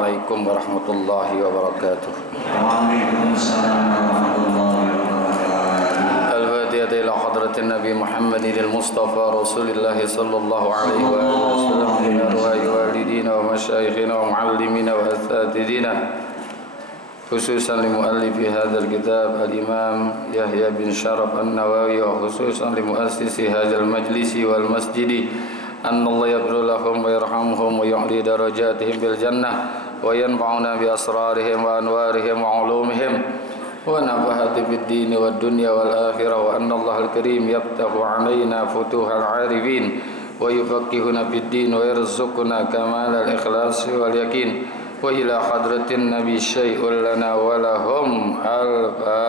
Assalamualaikum warahmatullahi wabarakatuh. Waalaikumsalam warahmatullahi wabarakatuh. Al-Fatihah ila hadratin Nabi Muhammadin al-Mustafa Rasulillah sallallahu alaihi wa sallam ila arwahi walidina wa masyayikhina wa muallimina wa asatidina khususan li muallifi hadzal kitab al-Imam Yahya bin Syaraf An-Nawawi wa khususan li muassisi hadzal majlisi wal masjidi anna Allah yaghfir lahum wa yarhamhum wa yu'li darajatihim bil jannah wa yanfa'una bi asrarihim wa anwarihim wa ulumihim wa nafahati bid din wad dunya wal akhirah wa anna Allah al-karim yaftahu 'alaina futuhal 'arifin wa yufaqqihuna fid din wa yarzuquna kamal al-ikhlas wal yakin wa ila hadratin nabi syai'un lana wa lahum al-Fatihah.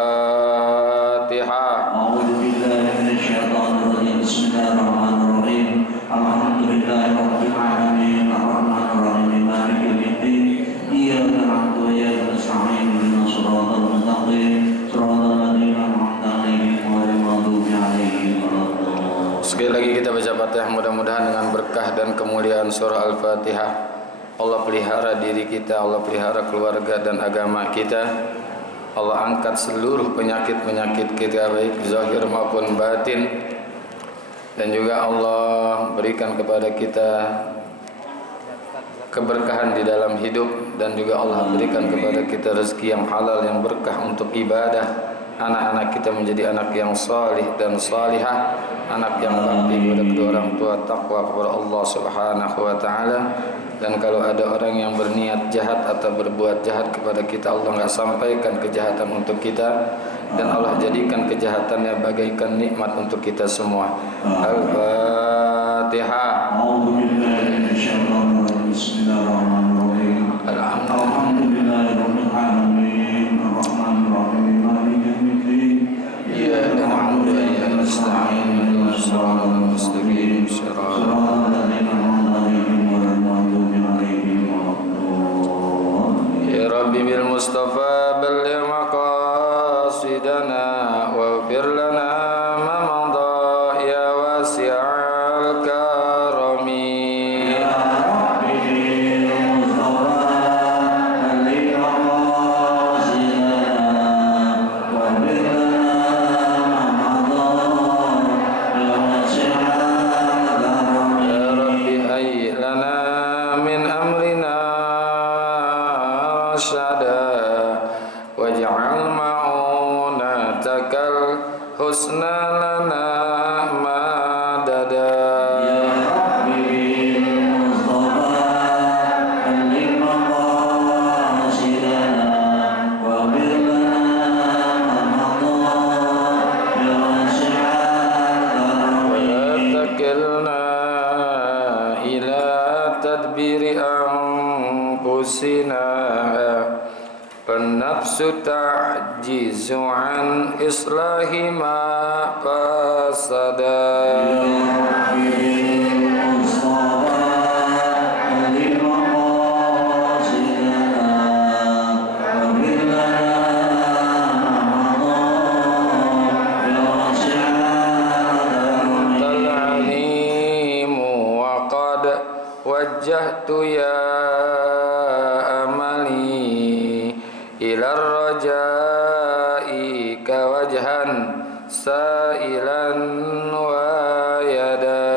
A'udzu billahi minasyaitonir rajim. Bismillahirrahmanirrahim. Alhamdulillahirabbil alamin. Arrahmanir rahim. Maliki yaumiddin. Iyyaka na'budu wa iyyaka nasta'in. Ihdinas siratal mustaqim. Siratal ladzina an'amta 'alaihim ghairil maghdubi 'alaihim waladdallin. Sekali lagi kita baca Fatihah, mudah-mudahan dengan berkah dan kemuliaan surah Al-Fatihah Allah pelihara diri kita, Allah pelihara keluarga dan agama kita. Allah angkat seluruh penyakit-penyakit kita baik zahir maupun batin. Dan juga Allah berikan kepada kita keberkahan di dalam hidup. Dan juga Allah berikan kepada kita rezeki yang halal, yang berkah untuk ibadah. Anak-anak kita menjadi anak yang salih dan salihah, anak yang bakti kepada kedua orang tua, takwa kepada Allah Subhanahu wa taala. Dan kalau ada orang yang berniat jahat atau berbuat jahat kepada kita, Allah enggak sampaikan kejahatan untuk kita, dan Allah jadikan kejahatannya bagaikan nikmat untuk kita semua. Al-Fatihah. Bismillahirrahmanirrahim. Alhamdulillahirabbil alamin. Arrahmanir rahim. Maliki yaumiddin. Iyyaka na'budu wa iyyaka nasta'in. Ihdinas siratal mustaqim. Siratal ladzina an'amta 'alaihim ghairil maghdubi 'alaihim waladdallin. Ya Rabbi bil Mustafa balligh maqasidana waghfir lana ma madha ya wasi'al karami. Husna lana madada. Ya Rabbi Mustafa balligh maqasidana wa birlana madha ya wasi'al wa la karami. takilna ila tadbiri anfusina Nafsu ta'jizu an islahi ma fasada. Tal'animu wa qad wajjahtu ya ilar rajai ka wajhan sailan wa yada.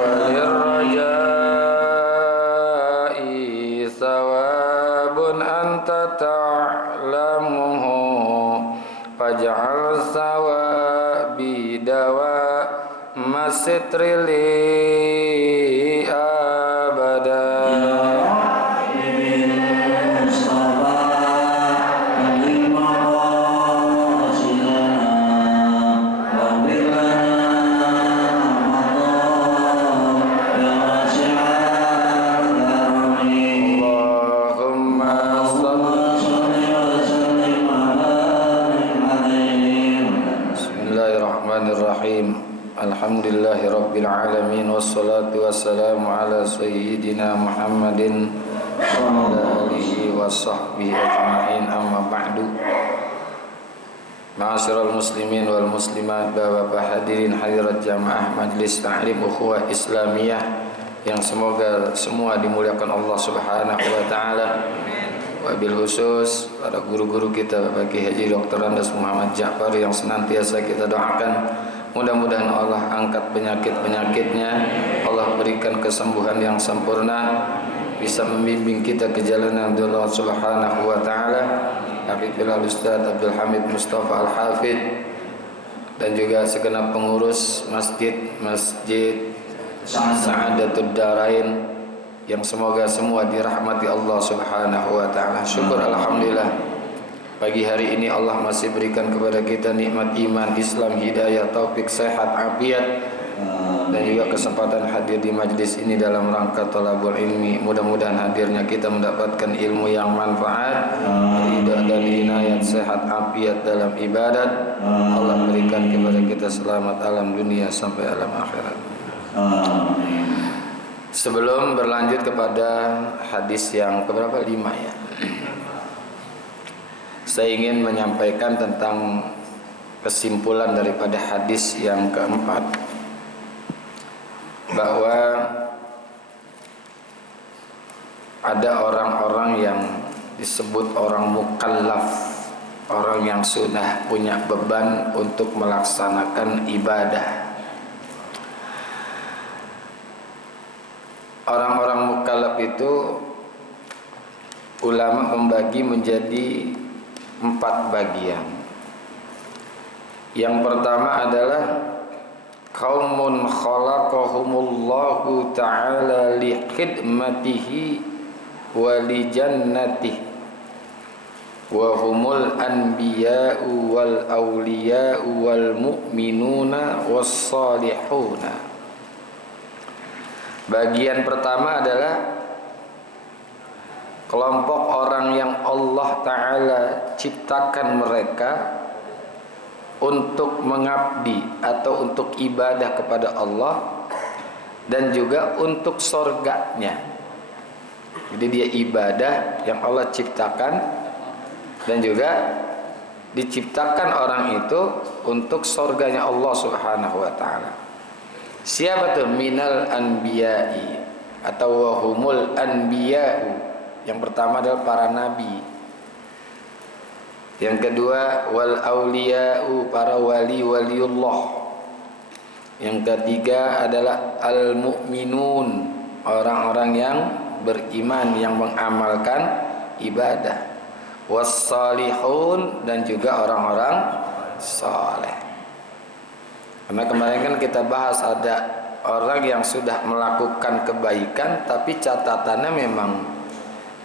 Walir rajai sawabun anta ta'lamuhu faj'al sawabi dawa masitrili abada. Bismillahirrahmanirrahim. Alhamdulillahirabbil alamin wassalatu wassalamu ala sayyidina Muhammadin وعلى آله وصحبه أجمعين أما بعد. Ma'asyiral muslimin wal muslimat, Bapak-bapak hadirin hadirat jamaah Majlis Ta'lim Ukhuwah Islamiyah yang semoga semua dimuliakan Allah Subhanahu wa taala. Wabil khusus para guru-guru kita Bapak Haji Dr. Andes Muhammad Ja'far yang senantiasa kita doakan, mudah-mudahan Allah angkat penyakit-penyakitnya, Allah berikan kesembuhan yang sempurna, bisa membimbing kita ke jalan Allah Subhanahu wa taala. Habibul Ustaz Abdul Hamid Mustafa Al-Hafid dan juga segenap pengurus masjid Sa'adatud Darain yang semoga semua dirahmati Allah Subhanahu wa taala. Syukur alhamdulillah pagi hari ini Allah masih berikan kepada kita nikmat iman, Islam, hidayah, taufik, sehat, afiat dan juga kesempatan hadir di majlis ini dalam rangka thalabul ilmi. Mudah-mudahan hadirnya kita mendapatkan ilmu yang manfaat, ridha dan inayat, sehat, afiat dalam ibadat. Allah berikan kepada kita selamat alam dunia sampai alam akhirat. Sebelum berlanjut kepada hadis yang keberapa? 5 ya. Saya ingin menyampaikan tentang kesimpulan daripada hadis yang keempat, bahwa ada orang-orang yang disebut orang mukallaf, orang yang sudah punya beban untuk melaksanakan ibadah. Orang-orang mukallaf itu ulama membagi menjadi 4 bagian. Yang pertama adalah qaumun khalaqahumullahu ta'ala li khidmatihi wa li jannatihi wa humul anbiya'u wal awliya'u wal mu'minuna was salihuna. Bagian pertama adalah kelompok orang yang Allah Ta'ala ciptakan mereka untuk mengabdi atau untuk ibadah kepada Allah dan juga untuk surganya. Jadi dia ibadah yang Allah ciptakan dan juga diciptakan orang itu untuk surganya Allah Subhanahu wa taala. Siapa tuh? Minal anbiya'i atau wahumul anbiya'u. Yang pertama adalah para nabi. Yang kedua wal auliya'u, para wali-waliullah. Yang ketiga adalah al mu'minun, orang-orang yang beriman yang mengamalkan ibadah. Was salihun, dan juga orang-orang saleh. Karena kemarin kan kita bahas ada orang yang sudah melakukan kebaikan tapi catatannya memang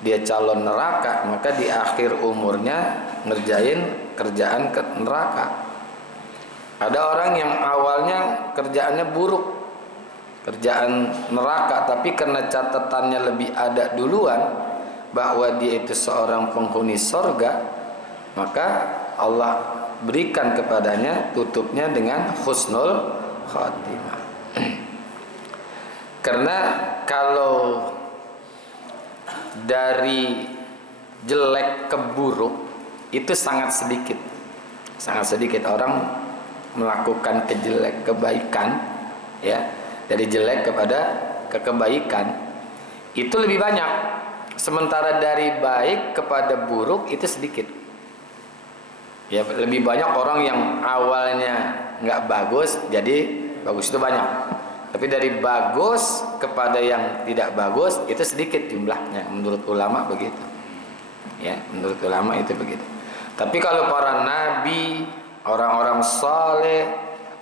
dia calon neraka, maka di akhir umurnya ngerjain kerjaan ke neraka. Ada orang yang awalnya kerjaannya buruk, kerjaan neraka, tapi karena catatannya lebih ada duluan bahwa dia itu seorang penghuni surga, maka Allah berikan kepadanya tutupnya dengan husnul khatimah. Karena kalau dari jelek ke buruk itu sangat sedikit orang melakukan kebaikan, ya, dari jelek kepada kebaikan itu lebih banyak, sementara dari baik kepada buruk itu sedikit. Ya, lebih banyak orang yang awalnya nggak bagus jadi bagus itu banyak, tapi dari bagus kepada yang tidak bagus itu sedikit jumlahnya. Menurut ulama begitu, ya, menurut ulama itu begitu. Tapi kalau para nabi, orang-orang saleh,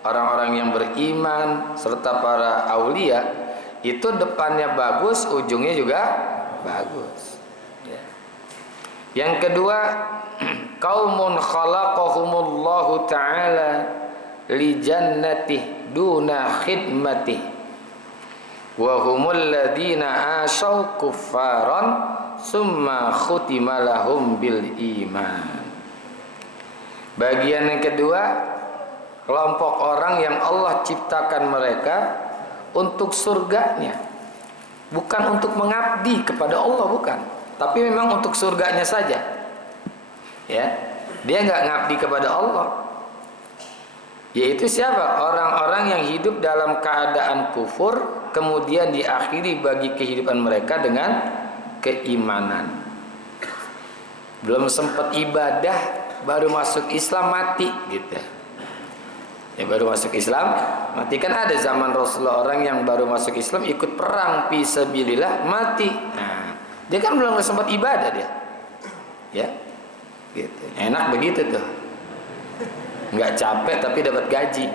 orang-orang yang beriman serta para aulia, itu depannya bagus, ujungnya juga bagus, ya. Yang kedua, qaumun khalaqahumullahu ta'ala li jannatihi duna khidmatihi wa humul ladina asyau kuffaran summa khutima lahum bil iman. Bagian yang kedua, kelompok orang yang Allah ciptakan mereka untuk surganya bukan untuk mengabdi kepada Allah, bukan, tapi memang untuk surganya saja. Ya, dia nggak ngabdi kepada Allah. Yaitu siapa? Orang-orang yang hidup dalam keadaan kufur, kemudian diakhiri bagi kehidupan mereka dengan keimanan. Belum sempat ibadah, baru masuk Islam mati gitu. Ya, baru masuk Islam mati. Kan ada zaman Rasulullah orang yang baru masuk Islam ikut perang fi sabilillah mati. Nah, dia kan belum sempat ibadah dia. Ya. Gitu. Enak begitu tuh. Nggak capek tapi dapat gaji.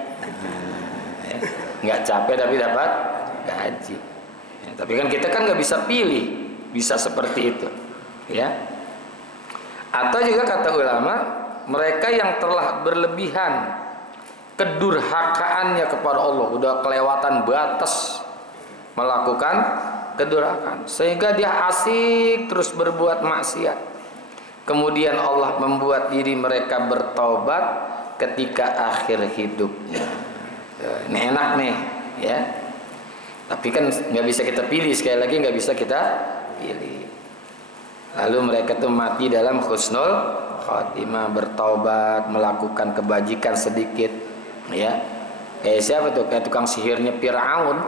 Ya. Nggak capek tapi dapat gaji. Ya, tapi kan kita kan nggak bisa pilih, bisa seperti itu. Ya. Atau juga kata ulama, mereka yang telah berlebihan kedurhakaannya kepada Allah, udah kelewatan batas melakukan kedurhakaan, sehingga dia asik terus berbuat maksiat. Kemudian Allah membuat diri mereka bertaubat ketika akhir hidupnya. Ini enak nih, ya. Tapi kan nggak bisa kita pilih, sekali lagi nggak bisa kita pilih. Lalu mereka tuh mati dalam husnul khatimah, bertaubat, melakukan kebajikan sedikit. Ya, kayak siapa tuh? Kayak tukang sihirnya Fir'aun.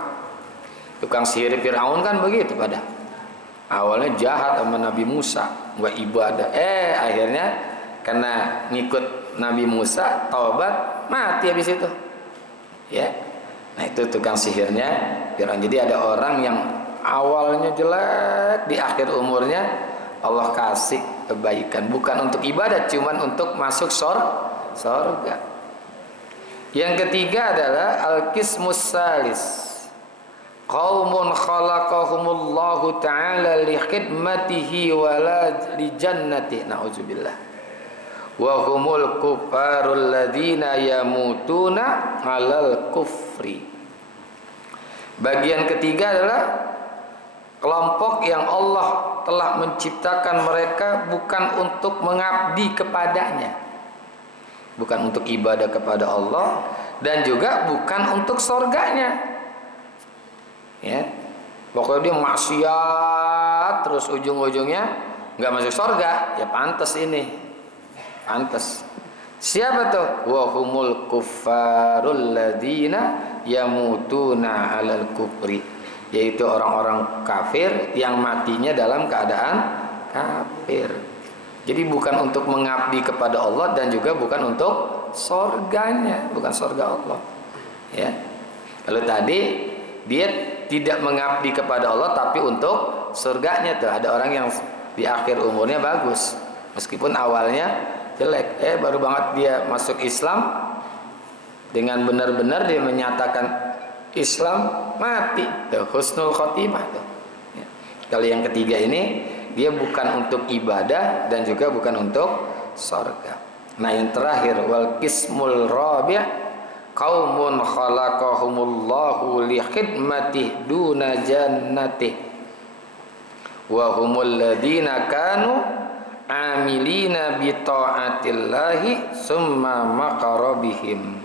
Tukang sihir Fir'aun kan begitu pada awalnya jahat sama Nabi Musa, nggak ibadah. Akhirnya karena ngikut Nabi Musa, taubat, mati habis itu. Ya, nah itu tukang sihirnya Fir'aun. Jadi ada orang yang awalnya jelek, di akhir umurnya Allah kasih kebaikan, bukan untuk ibadah, cuman untuk masuk surga. Yang ketiga adalah al-qismus salis, qaumun khalaqahumullahu ta'ala li khidmatihi wa la li jannati, na'udzubillah, wa humul kufarul ladina yamutuna 'alal kufri. Bagian ketiga adalah kelompok yang Allah telah menciptakan mereka bukan untuk mengabdi kepadanya, bukan untuk ibadah kepada Allah, dan juga bukan untuk surganya. Ya, pokoknya dia maksiat terus ujung-ujungnya nggak masuk surga. Ya pantas ini, pantas. Siapa tuh? Wa humul kuffarul ladina yamutuna 'alal kufri, yaitu orang-orang kafir yang matinya dalam keadaan kafir. Jadi bukan untuk mengabdi kepada Allah dan juga bukan untuk surganya, bukan surga Allah. Ya. Kalau tadi dia tidak mengabdi kepada Allah tapi untuk surganya tuh. Ada orang yang di akhir umurnya bagus, meskipun awalnya jelek. Baru banget dia masuk Islam, dengan benar-benar dia menyatakan Islam, mati. Tuh, husnul khotimah tuh. Ya. Kalau yang ketiga ini, dia bukan untuk ibadah dan juga bukan untuk surga. Nah, yang terakhir, wal qismul rabi', qaumun khalaqahumullahu li khidmatih duna jannatih wa humul ladina kanu amilina bi ta'atillahi summa maqara bihim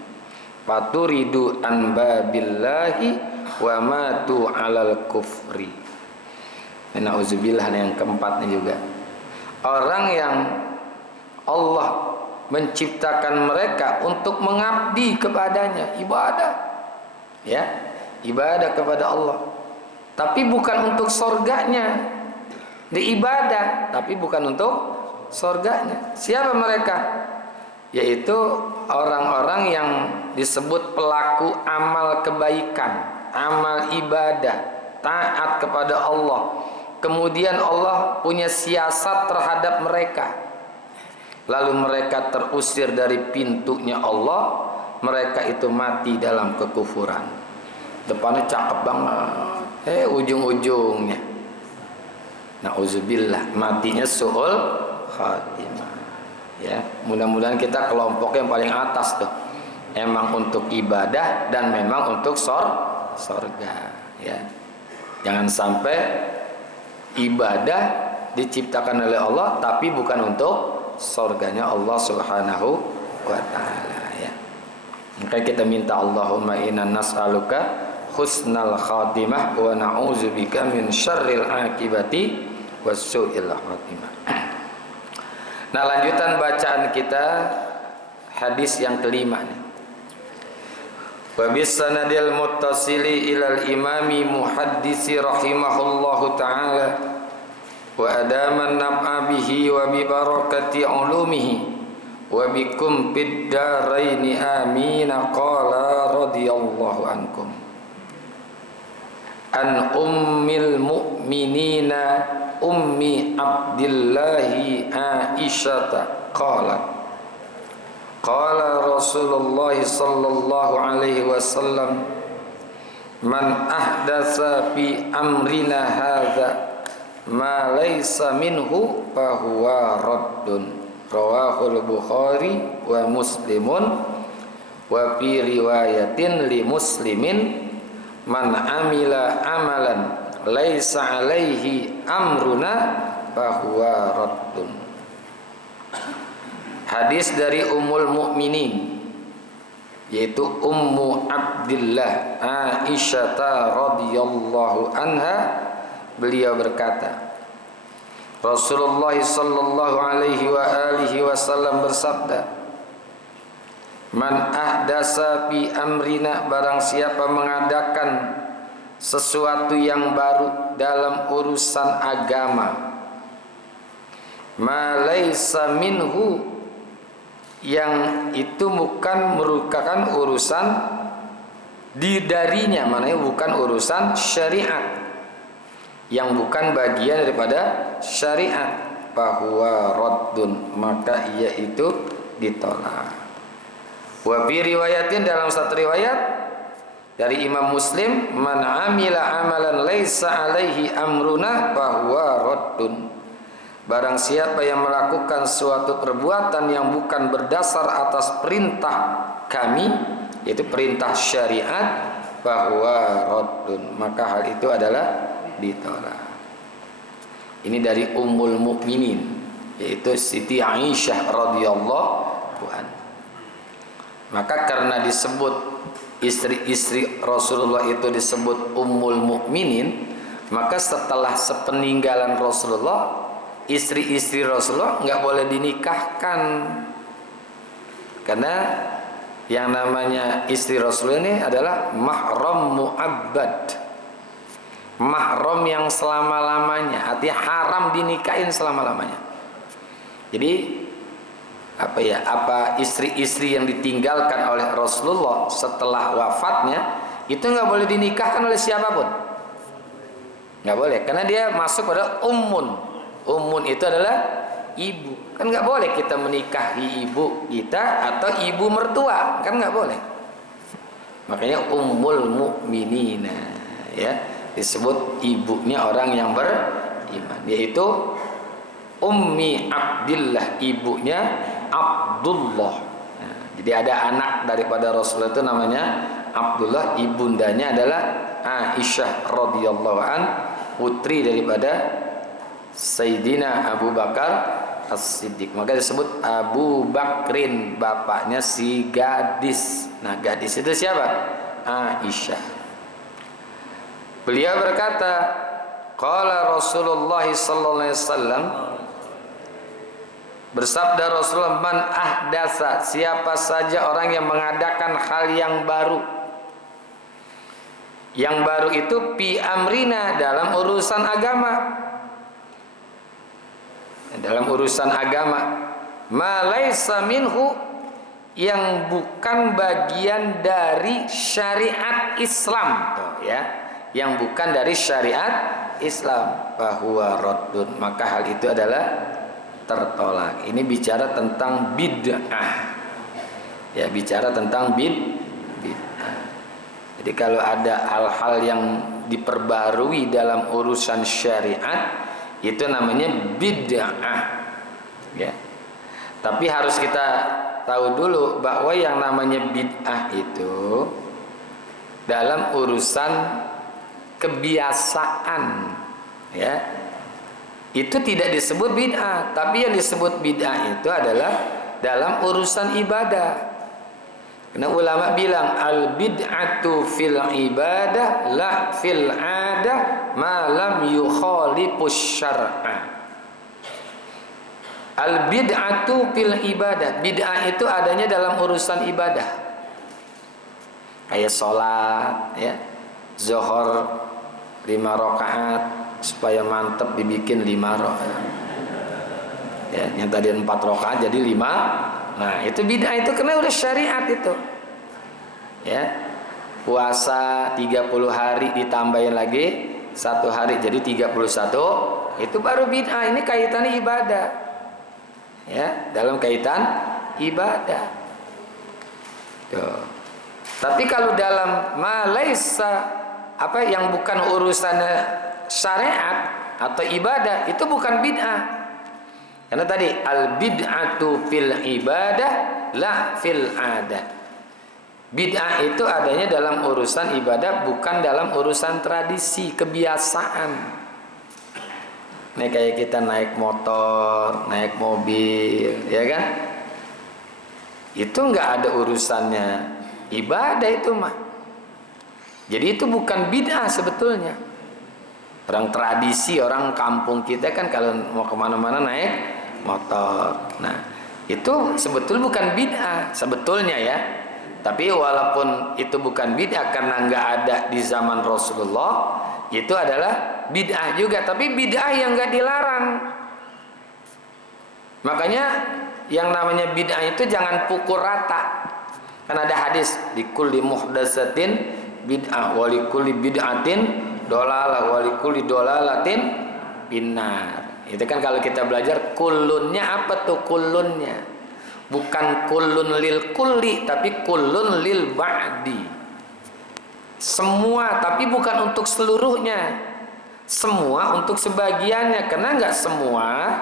faturidu an babillahi wa matu 'alal kufri. Na'udzubillah. Yang keempatnya juga orang yang Allah menciptakan mereka untuk mengabdi kepadanya, ibadah, ya, ibadah kepada Allah, tapi bukan untuk surganya. Diibadah tapi bukan untuk surganya. Siapa mereka? Yaitu orang-orang yang disebut pelaku amal kebaikan, amal ibadah, taat kepada Allah. Kemudian Allah punya siasat terhadap mereka, lalu mereka terusir dari pintunya Allah. Mereka itu mati dalam kekufuran. Depannya cakep banget, ujung-ujungnya, na'udzubillah, matinya su'ul khatimah. Ya, mudah-mudahan kita kelompok yang paling atas tuh, emang untuk ibadah dan memang untuk surga. Ya, jangan sampai ibadah diciptakan oleh Allah tapi bukan untuk surganya Allah Subhanahu wa ta'ala. Ya, maka kita minta Allahumma inna nas'aluka husnal khatimah wa na'udzubika min syarril akibati wasu'il khatimah. Nah, lanjutan bacaan kita hadis yang kelima nih. Wa bis sanadil muttasili ilal imami muhaddisi rahimahullahu ta'ala wa adaman nab'a bihi wa bi barakati ulumihi wa bikum fid daraini amin. Qala radhiyallahu ankum an ummil mu'minina ummi Abdillahi Aisyata qalat qala Rasulullah sallallahu alaihi wasallam man ahdatsa fi amrina hadza ma laysa minhu fa huwa raddun. Rawahul Bukhari wa Muslimun wa fi riwayatin li Muslimin man amila amalan laisa alaihi amruna fahuwa raddun. Hadis dari Ummul Mukminin, yaitu Ummu Abdillah Aisyah radhiyallahu anha, beliau berkata, Rasulullah sallallahu alaihi wa alihi wasallam bersabda, man ahdasa fi amrina, barang siapa mengadakan sesuatu yang baru dalam urusan agama, ma laisa minhu, yang itu bukan merupakan urusan darinya, maknanya bukan urusan syariat, yang bukan bagian daripada syariat, bahwa raddun, maka ia itu ditolak. Wa fi riwayatin, dalam satu riwayat dari Imam Muslim, man amila amalan laisa alaihi amruna bahwa raddun, barang siapa yang melakukan suatu perbuatan yang bukan berdasar atas perintah kami, yaitu perintah syariat, bahwa raddun, maka hal itu adalah ditolak. Ini dari Ummul Mukminin, yaitu Siti Aisyah radhiyallahu anha. Maka karena disebut istri-istri Rasulullah itu disebut Ummul Mukminin, maka setelah sepeninggalan Rasulullah, istri-istri Rasulullah nggak boleh dinikahkan, karena yang namanya istri Rasulullah ini adalah mahram mu'abbad, mahram yang selama-lamanya, artinya haram dinikahin selama-lamanya. Jadi apa istri-istri yang ditinggalkan oleh Rasulullah setelah wafatnya itu nggak boleh dinikahkan oleh siapapun, nggak boleh, karena dia masuk pada ummun. Ummun itu adalah ibu, kan nggak boleh kita menikahi ibu kita atau ibu mertua, kan nggak boleh. Makanya Ummul Mukminina, ya, disebut ibunya orang yang beriman, yaitu Ummi Abdillah, ibunya Abdullah. Nah, jadi ada anak daripada Rasulullah itu namanya Abdullah, ibundanya adalah Aisyah radhiyallahu an, putri daripada Sayyidina Abu Bakar As-Siddiq. Maka disebut Abu Bakrin, bapaknya si gadis. Nah, gadis itu siapa? Aisyah. Beliau berkata, qala Rasulullah sallallahu alaihi wasallam, bersabda Rasulullah, man ahdasa, siapa saja orang yang mengadakan hal yang baru. Yang baru itu fi amrina, dalam urusan agama. Dalam urusan agama, ma laisa minhu, yang bukan bagian dari syariat Islam, ya, yang bukan dari syariat Islam, bahwa raddun, maka hal itu adalah tertolak. Ini bicara tentang bid'ah, ya, bicara tentang bid'ah. Jadi kalau ada hal-hal yang diperbarui dalam urusan syariat, itu namanya bid'ah, ya. Tapi harus kita tahu dulu bahwa yang namanya bid'ah itu dalam urusan kebiasaan, ya, itu tidak disebut bid'ah. Tapi yang disebut bid'ah itu adalah dalam urusan ibadah. Karena ulama bilang al bid'atu fil ibadah la fil adah ma lam yukhalifus syar'a. Al bid'atu fil ibadah, bid'ah itu adanya dalam urusan ibadah. Kayak sholat, ya, zuhur 5 rakaat supaya mantep dibikin 5 rakaat. Ya, yang tadi 4 rakaat jadi 5. Nah, itu bid'ah itu karena udah syariat itu. Ya. Puasa 30 hari ditambahin lagi 1 hari jadi 31, itu baru bid'ah. Ini kaitannya ibadah. Ya, dalam kaitan ibadah. Tuh. Tapi kalau dalam malaisa yang bukan urusan syariat atau ibadah, itu bukan bid'ah. Karena tadi al bid'atu fil ibadah la fil adah. Bid'ah itu adanya dalam urusan ibadah, bukan dalam urusan tradisi, kebiasaan. Nih kayak kita naik motor, naik mobil, ya kan? Itu nggak ada urusannya ibadah itu mah. Jadi itu bukan bid'ah sebetulnya. Orang tradisi, orang kampung kita kan kalau mau kemana-mana naik motor. Nah, itu sebetulnya bukan bid'ah sebetulnya ya. Tapi walaupun itu bukan bid'ah karena nggak ada di zaman Rasulullah, itu adalah bid'ah juga. Tapi bid'ah yang nggak dilarang. Makanya yang namanya bid'ah itu jangan pukul rata. Kan ada hadis di kulli muhdatsatin bid'ah wa li kulli bid'atin dolalah wa li kulli dolalatin binnar. Itu kan kalau kita belajar kullunnya apa tuh kullunnya? Bukan kullun lil kulli tapi kullun lil ba'di. Semua tapi bukan untuk seluruhnya. Semua untuk sebagiannya, karena nggak semua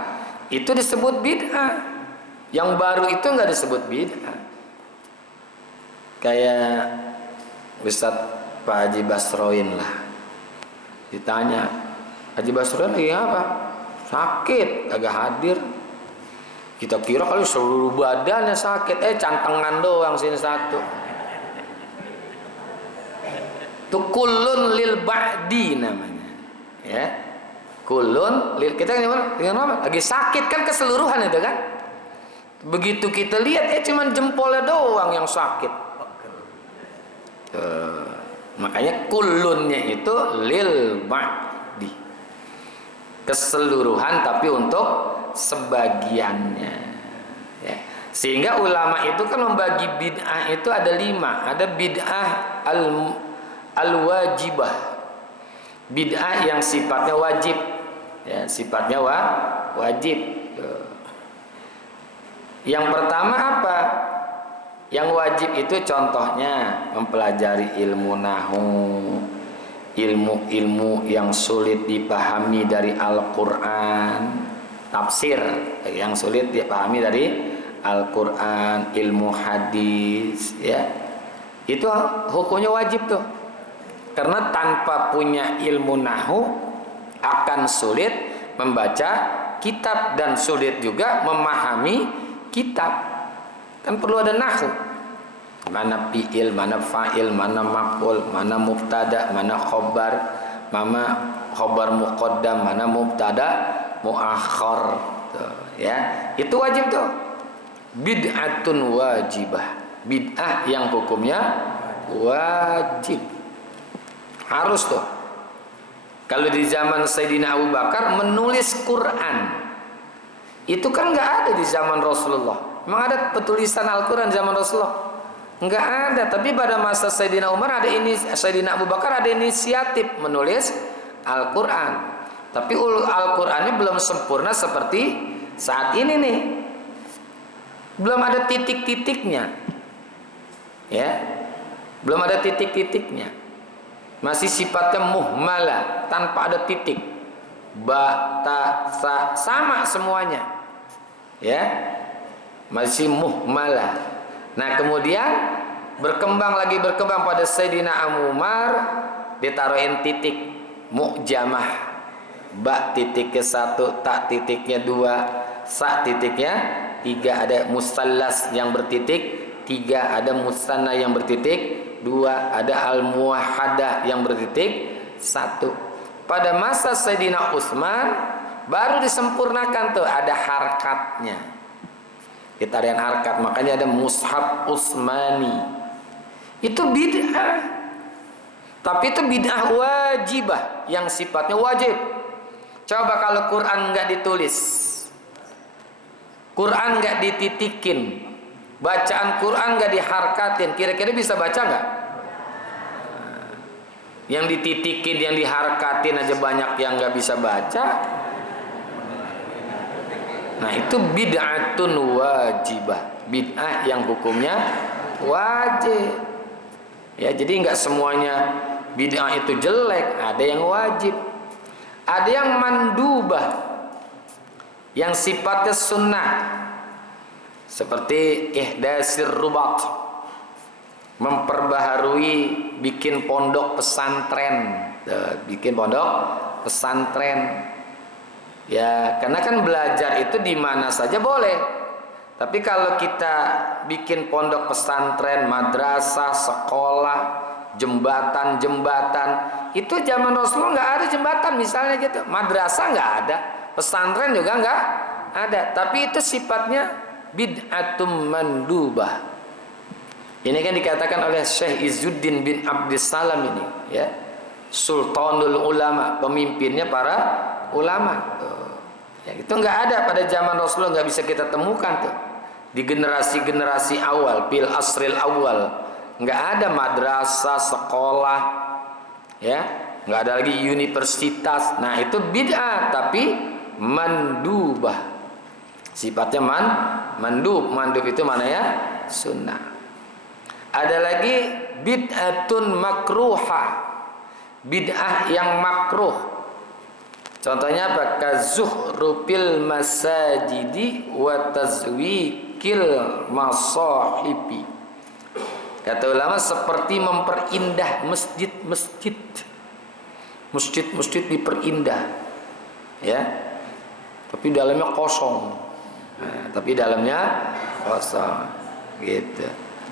itu disebut bid'ah. Yang baru itu nggak disebut bid'ah. Kayak Ustadz Pak Haji Basroin lah, ditanya, Haji Basroin lagi apa? Sakit, agak hadir. Kita kira kali seluruh badannya sakit, cantengan doang sini satu. Itu kullun lil ba'di namanya, ya. Kullun lil, kita gimana? Lagi sakit kan keseluruhan itu kan. Begitu kita lihat cuman jempolnya doang yang sakit. Makanya kullunnya itu lil ba'di, keseluruhan tapi untuk sebagiannya, ya. Sehingga ulama itu kan membagi bid'ah itu ada 5. Ada bid'ah al-wajibah, bid'ah yang sifatnya wajib, ya, sifatnya wajib. Yang pertama apa? Yang wajib itu contohnya mempelajari ilmu nahwu, ilmu-ilmu yang sulit dipahami dari Al-Quran, tafsir yang sulit dipahami dari Al-Quran, ilmu hadis, ya. Itu hukumnya wajib tuh. Karena tanpa punya ilmu nahwu akan sulit membaca kitab dan sulit juga memahami kitab. Kan perlu ada nahwu. Mana fi'il, mana fa'il, mana maf'ul, mana mubtada, mana khobar, mana khobar muqaddam, mana mubtada muakhar, ya. Itu wajib tuh. Bid'atun wajibah, bid'ah yang hukumnya wajib, harus tuh. Kalau di zaman Sayyidina Abu Bakar menulis Quran, itu kan nggak ada di zaman Rasulullah. Memang ada petulisan Al-Quran zaman Rasulullah? Nggak ada. Tapi pada masa Sayyidina Umar ada ini, Sayyidina Abu Bakar ada inisiatif menulis Al-Quran. Tapi Al-Qurannya belum sempurna seperti saat ini nih. Belum ada titik-titiknya, ya. Belum ada titik-titiknya. Masih sifatnya muhmalah, tanpa ada titik. Ba, ta, sa, sama semuanya, ya. Masih muhmalah. Nah kemudian berkembang pada Sayyidina Umar, ditaruhin titik mu'jamah, ba titiknya 1, ta titiknya 2, sa titiknya 3, ada musallas yang bertitik 3 ada musanna yang bertitik 2, ada al-muwahhadah yang bertitik 1. Pada masa Sayyidina Utsman baru disempurnakan tuh, ada harkatnya. Kita ada harkat, makanya ada mushaf Utsmani. Itu bid'ah. Tapi itu bid'ah wajibah yang sifatnya wajib. Coba kalau Quran nggak ditulis, Quran nggak dititikin, bacaan Quran nggak diharkatin, kira-kira bisa baca nggak? Yang dititikin, yang diharkatin aja banyak yang nggak bisa baca. Nah itu bid'atun wajibah, bid'ah yang hukumnya wajib. Ya, jadi nggak semuanya bid'ah itu jelek, ada yang wajib, ada yang mandubah, yang sifatnya sunnah, seperti ihdasir rubat, memperbaharui, bikin pondok pesantren, bikin pondok pesantren. Ya, karena kan belajar itu di mana saja boleh. Tapi kalau kita bikin pondok pesantren, madrasah, sekolah, jembatan, itu zaman Rasulullah nggak ada jembatan misalnya gitu, madrasah nggak ada, pesantren juga nggak ada. Tapi itu sifatnya bid'atum mandubah. Ini kan dikatakan oleh Syekh Izzuddin bin Abdissalam ini, ya, Sultanul Ulama, pemimpinnya para ulama. Ya, itu nggak ada pada zaman Rasulullah, nggak bisa kita temukan tuh di generasi-generasi awal, fil asril awal, nggak ada madrasah, sekolah, ya, nggak ada lagi universitas. Nah itu bid'ah tapi mandubah, sifatnya mandub itu mananya sunnah. Ada lagi bid'atun makruha, bid'ah yang makruh. Contohnya apa? Kazuhrufil masajidi wa tazwikil masahibi. Kata ulama seperti memperindah masjid-masjid. Masjid-masjid diperindah. Ya. Tapi dalamnya kosong. Nah, tapi dalamnya kosong. Gitu.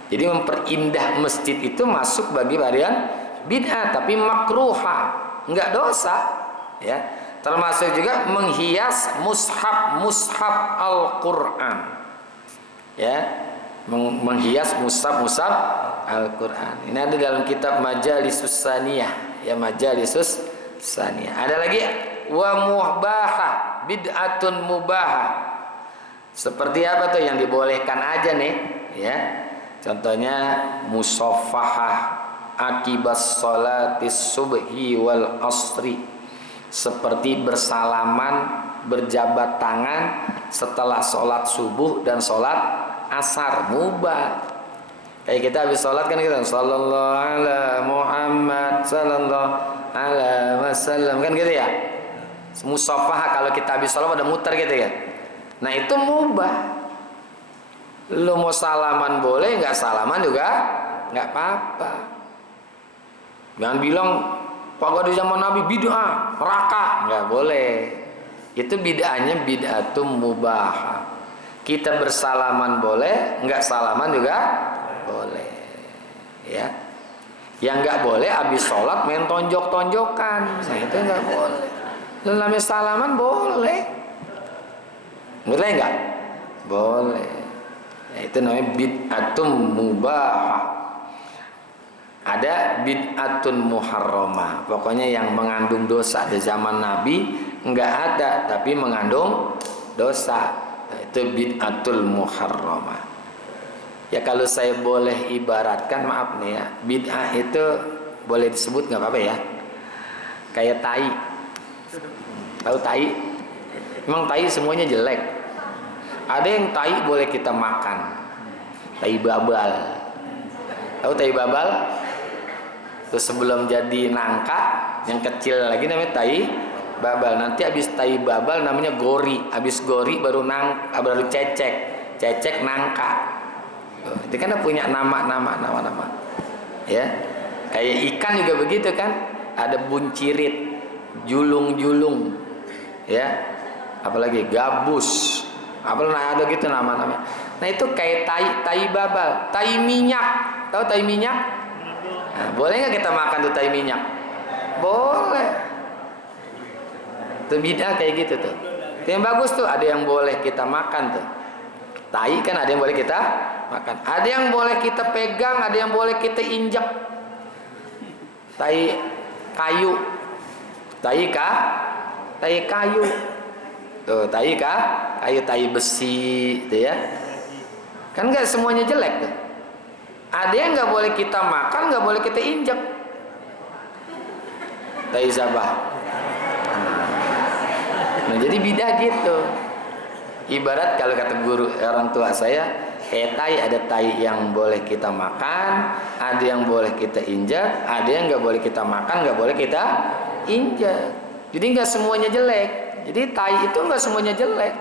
Jadi memperindah masjid itu masuk bagi varian bid'ah tapi makruha, enggak dosa, ya. Termasuk juga menghias mushaf Al-Qur'an. Ya, menghias mushaf Al-Qur'an. Ini ada dalam kitab Majalisus Saniyah, ya, Majalisus Saniyah. Ada lagi wa mubahah, bid'atun mubahah. Seperti apa tuh yang dibolehkan aja nih, ya. Contohnya musaffahah akibas sholatis subhi wal asri. Seperti bersalaman, berjabat tangan setelah sholat subuh dan sholat asar, mubah. Kayak kita habis sholat kan kita sallallahu ala Muhammad sallallahu ala wasallam kan gitu ya. Musafah kalau kita habis sholat pada muter gitu ya. Nah itu mubah. Lu mau salaman boleh, nggak salaman juga nggak apa-apa. Jangan bilang Pak di zaman Nabi bid'ah, neraka, nggak boleh. Itu bid'ahnya bid'atum mubah. Kita bersalaman boleh, nggak salaman juga boleh. Ya, yang nggak boleh habis sholat main tonjok-tonjokan, nah itu nggak boleh. Lalu namanya salaman boleh, boleh nggak? Boleh. Ya, itu namanya bid'atum mubah. Ada bid'atun muharramah, pokoknya yang mengandung dosa. Di zaman Nabi enggak ada tapi mengandung dosa, itu bid'atul muharramah. Ya kalau saya boleh ibaratkan, maaf nih ya, bid'ah itu boleh disebut nggak apa-apa ya, kayak tai. Tahu tai? Memang tai semuanya jelek. Ada yang tai boleh kita makan, tai babal. Tahu tai babal? Terus sebelum jadi nangka yang kecil lagi namanya tai babal. Nanti habis tai babal namanya gori. Habis gori baru baru cecek nangka. Itu kan punya nama. Ya. Kayak ikan juga begitu kan. Ada buncirit, julung-julung. Ya. Apalagi gabus. Apa ada gitu nama-nama. Nah itu kayak tai babal, tai minyak. Tahu tai minyak? Nah, boleh nggak kita makan tuh tai minyak? Boleh. Itu bid'ah kayak gitu tuh. Itu yang bagus tuh, ada yang boleh kita makan tuh. Tai kan ada yang boleh kita makan. Ada yang boleh kita pegang, ada yang boleh kita injak. Tai kayu. Tai kayu. Tuh, kayu tai besi tuh ya. Kan nggak semuanya jelek tuh. Ada yang nggak boleh kita makan, nggak boleh kita injak. Tai zabah. Nah jadi bid'ah gitu. Ibarat kalau kata guru orang tua saya, kayak tai, ada tai yang boleh kita makan, ada yang boleh kita injak, ada yang nggak boleh kita makan, nggak boleh kita injak. Jadi nggak semuanya jelek. Jadi tai itu nggak semuanya jelek.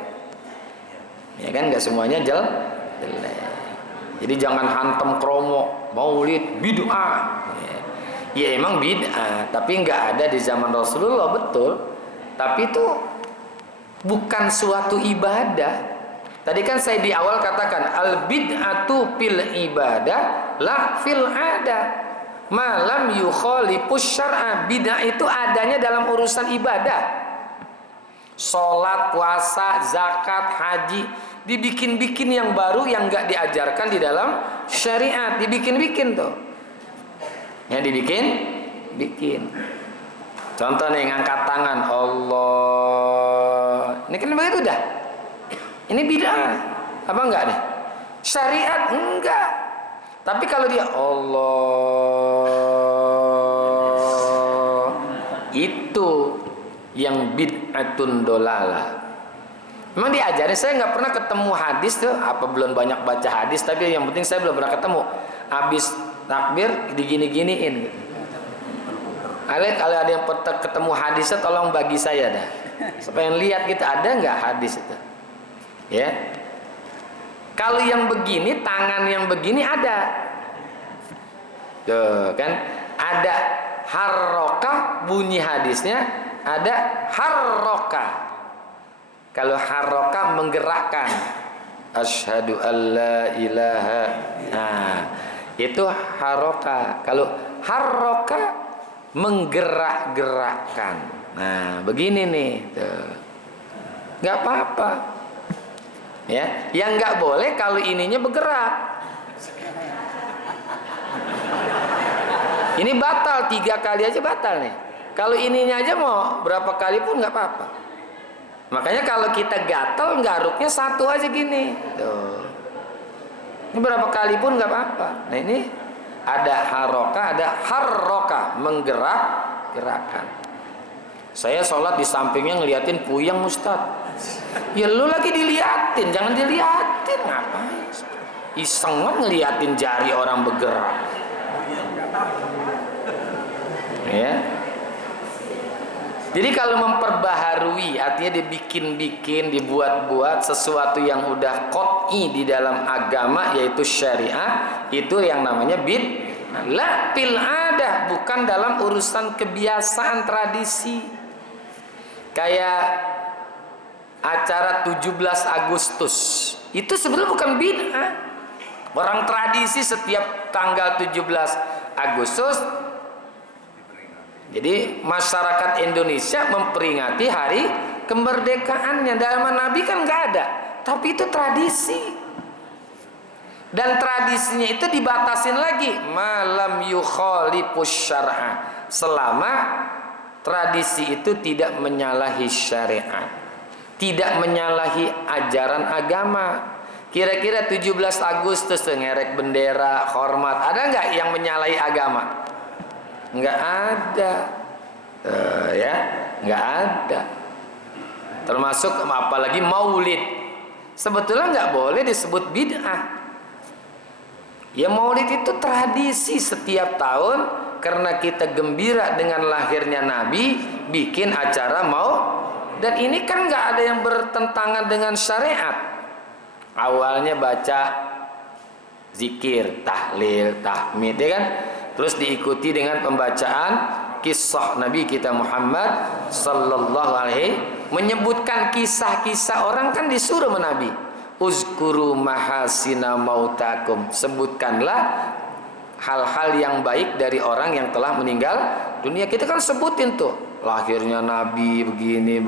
Ya kan, nggak semuanya jelek. Jadi jangan hantam kromo, maulid bid'ah. Ya emang bid'ah, tapi nggak ada di zaman Rasulullah, betul. Tapi itu bukan suatu ibadah. Tadi kan saya di awal katakan al bid'atu fil ibadah la fil ada. Malam yukhalifus syar'a. Bid'ah itu adanya dalam urusan ibadah. Salat, puasa, zakat, haji, dibikin-bikin yang baru yang enggak diajarkan di dalam syariat, dibikin-bikin tuh. Ya dibikin. Contoh nih, ngangkat tangan Allah. Ini kan begitu dah. Ini bid'ah. Apa enggak nih? Syariat enggak. Tapi kalau dia Allah, itu yang bid'atun dolalah. Memang diajarin, saya nggak pernah ketemu hadis tuh, apa belum banyak baca hadis, tapi yang penting saya belum pernah ketemu habis takbir digini-giniin gitu. Kalau ada yang ketemu hadisnya tolong bagi saya dah, supaya lihat gitu ada nggak hadis itu ya. Kalau yang begini, tangan yang begini ada tuh kan, ada harrokah bunyi hadisnya, ada harrokah. Kalau harrokah menggerakkan, asyhadu alla ilaha, nah itu harrokah. Kalau harrokah menggerak-gerakkan. Nah, begini nih, tuh. Nggak apa-apa. Ya, yang nggak boleh kalau ininya bergerak. Ini batal 3 kali aja batal nih. Kalau ininya aja mau berapa kali pun nggak apa-apa. Makanya kalau kita gatel garuknya 1 aja gini. Tuh. Ini berapa kali pun nggak apa-apa. Nah ini ada harokah, ada harrokah, menggerak-gerakkan. Saya sholat di sampingnya ngeliatin puyeng Ustaz. Ya lu lagi diliatin, jangan diliatin, ngapain? Iseng ngeliatin jari orang bergerak. Ya. Jadi kalau memperbaharui, artinya dibikin-bikin, dibuat-buat sesuatu yang udah qot'i di dalam agama, yaitu syariah, itu yang namanya bid'ah. La fil adah, bukan dalam urusan kebiasaan tradisi. Kayak acara 17 Agustus, itu sebenarnya bukan bid'ah. Orang tradisi setiap tanggal 17 Agustus. Jadi masyarakat Indonesia memperingati hari kemerdekaannya. Dalam Nabi kan nggak ada, tapi itu tradisi. Dan tradisinya itu dibatasin lagi, malam yukhalifus syar'a, selama tradisi itu tidak menyalahi syariat, tidak menyalahi ajaran agama. Kira-kira 17 Agustus tuh ngerek bendera, hormat, ada nggak yang menyalahi agama? Nggak ada, ya, nggak ada. Termasuk apalagi maulid, sebetulnya nggak boleh disebut bid'ah. Ya maulid itu tradisi setiap tahun karena kita gembira dengan lahirnya Nabi, bikin acara mau. Dan ini kan nggak ada yang bertentangan dengan syariat. Awalnya baca zikir, tahlil, tahmid, ya kan? Terus diikuti dengan pembacaan kisah Nabi kita Muhammad sallallahu alaihi menyebutkan kisah-kisah orang kan disuruh Nabi. Uzkuru mahasina mautakum, sebutkanlah hal-hal yang baik dari orang yang telah meninggal dunia. Kita kan sebutin tuh lahirnya Nabi begini.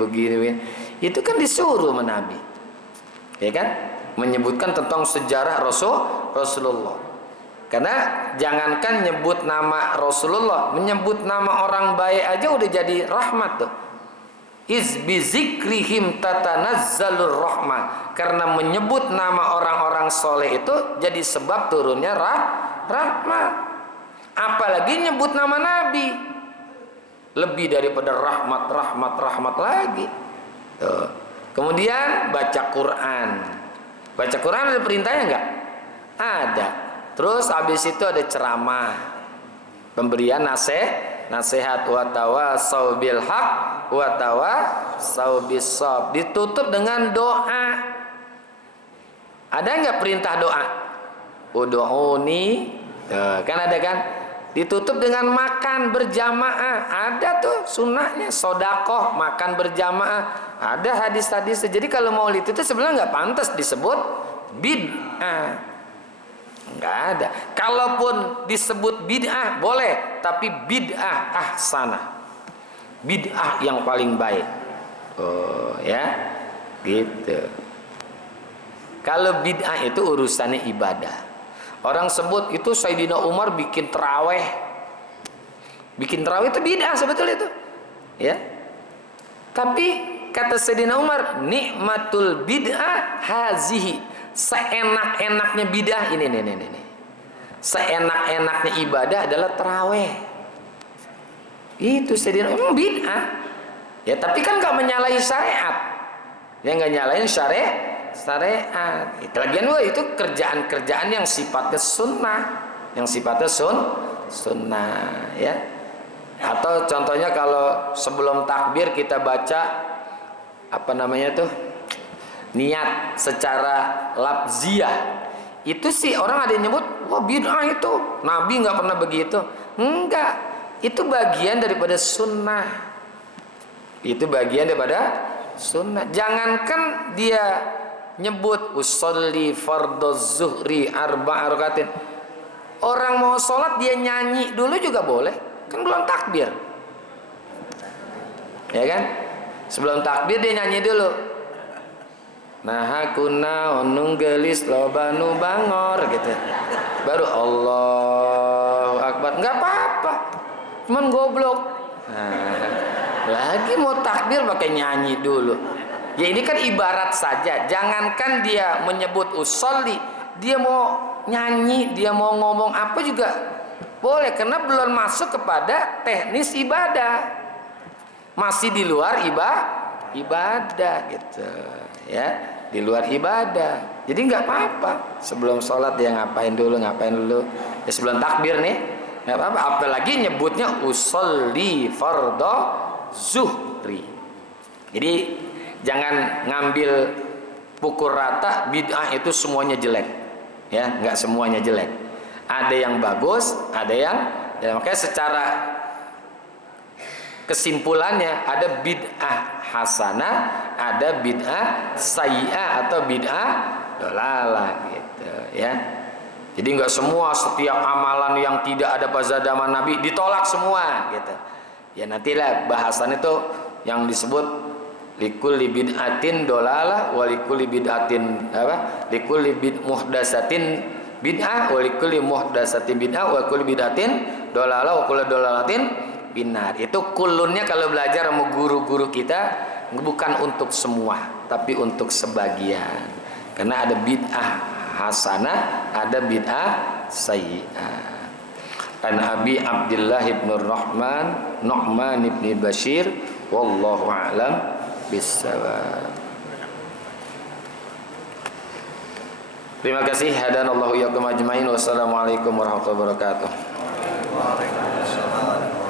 Itu kan disuruh Nabi, ya kan, menyebutkan tentang sejarah Rasulullah. Karena jangankan nyebut nama Rasulullah, menyebut nama orang baik aja udah jadi rahmat tuh. Iz bizikrihim tatanazzalur rahmah, karena menyebut nama orang-orang soleh itu jadi sebab turunnya rahmat. Apalagi nyebut nama Nabi, lebih daripada rahmat lagi. Tuh. Kemudian baca Quran. Baca Quran ada perintahnya enggak? Ada. Terus habis itu ada ceramah, pemberian nasihat, wa tawasau bil haq wa tawasau bis shab. Ditutup dengan doa. Ada enggak perintah doa? Ud'uni, kan ada kan? Ditutup dengan makan berjamaah. Ada tuh sunnahnya, sodakoh, makan berjamaah. Ada hadis-hadis. Jadi kalau maulid itu sebenarnya nggak pantas disebut bid'ah. Nggak ada. Kalaupun disebut bid'ah boleh, tapi bid'ah ahsanah, bid'ah yang paling baik. Oh ya, gitu. Kalau bid'ah itu urusannya ibadah. Orang sebut itu Sayyidina Umar bikin taraweh. Bikin taraweh itu bid'ah sebetulnya itu. Ya. Tapi kata Sayyidina Umar, nikmatul bid'ah hazihi. Seenak-enaknya bidah ini. Seenak-enaknya ibadah adalah taraweh. Itu Sayyidina Umar bid'ah. Ya, tapi kan enggak menyalahi syariat. Ya enggak nyalahin syariat. Itu lagian itu kerjaan-kerjaan yang sifatnya sunnah, ya. Atau contohnya kalau sebelum takbir kita baca niat secara lafziyah, itu sih orang ada yang nyebut wah bid'ah itu, Nabi nggak pernah begitu. Enggak, itu bagian daripada sunnah. Jangankan dia nyebut usolli fardhu zuhri arba'a rakaatin. Orang mau sholat dia nyanyi dulu juga boleh, kan belum takbir, ya kan? Sebelum takbir dia nyanyi dulu. Nah kuna onung gelis lobanu bangor gitu. Baru Allahu Akbar. Nggak apa-apa, cuman goblok. Lagi mau takbir pakai nyanyi dulu. Ya ini kan ibarat saja. Jangankan dia menyebut usolli, dia mau nyanyi, dia mau ngomong apa juga boleh, karena belum masuk kepada teknis ibadah, masih di luar ibadah gitu, ya, di luar ibadah. Jadi nggak apa-apa sebelum sholat dia ngapain dulu. Ya sebelum takbir nih nggak apa-apa. Apalagi nyebutnya usolli fardhu zuhri. Jadi jangan ngambil pukul rata bid'ah itu semuanya jelek, ya, nggak semuanya jelek. Ada yang bagus, ada yang, ya, makanya secara kesimpulannya ada bid'ah hasanah, ada bid'ah sayyi'ah atau bid'ah dolalah gitu, ya. Jadi nggak semua setiap amalan yang tidak ada pada zaman Nabi ditolak semua gitu. Ya nantilah bahasan itu yang disebut likulli bid'atin dolalah wa likulli bid'atin likulli muhdatsatin bid'ah wa likulli muhdatsatin bid'ah wa kulli bid'atin dolalah wa kullu dolalatin binar. Itu kulunnya kalau belajar sama guru-guru kita bukan untuk semua, tapi untuk sebagian. Karena ada bid'ah hasanah, ada bid'ah sayyi'ah. An Abi Abdullah ibn Rahman Nu'man ibn Bashir wallahu a'lam bisawab. Terima kasih. Hadanallahu iyyakum ajmain. Wassalamualaikum warahmatullahi wabarakatuh. Waalaikumsalam.